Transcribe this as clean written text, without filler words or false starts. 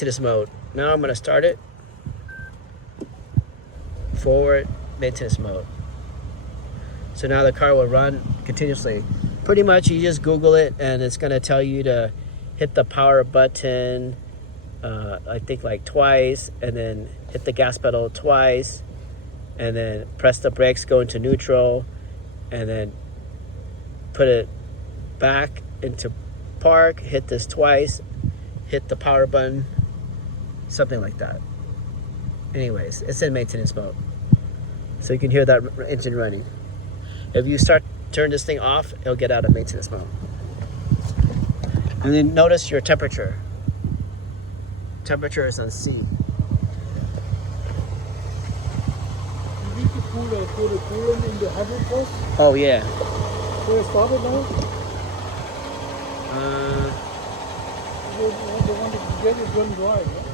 Maintenance mode. Now I'm going to start it. Forward maintenance mode. So now the car will run continuously. Pretty much you just Google it and it's going to tell you to hit the power button, I think like twice, and then hit the gas pedal twice, and then press the brakes, go into neutral, and then put it back into park, hit this twice, hit the power button, something like that. Anyways, it's in maintenance mode. So you can hear that engine running. If you turn this thing off, it'll get out of maintenance mode. And then notice your temperature. Temperature is on C. You need to put the coolant in the hybrid first. Oh yeah. So it's started now? The one that you get is run dry, right?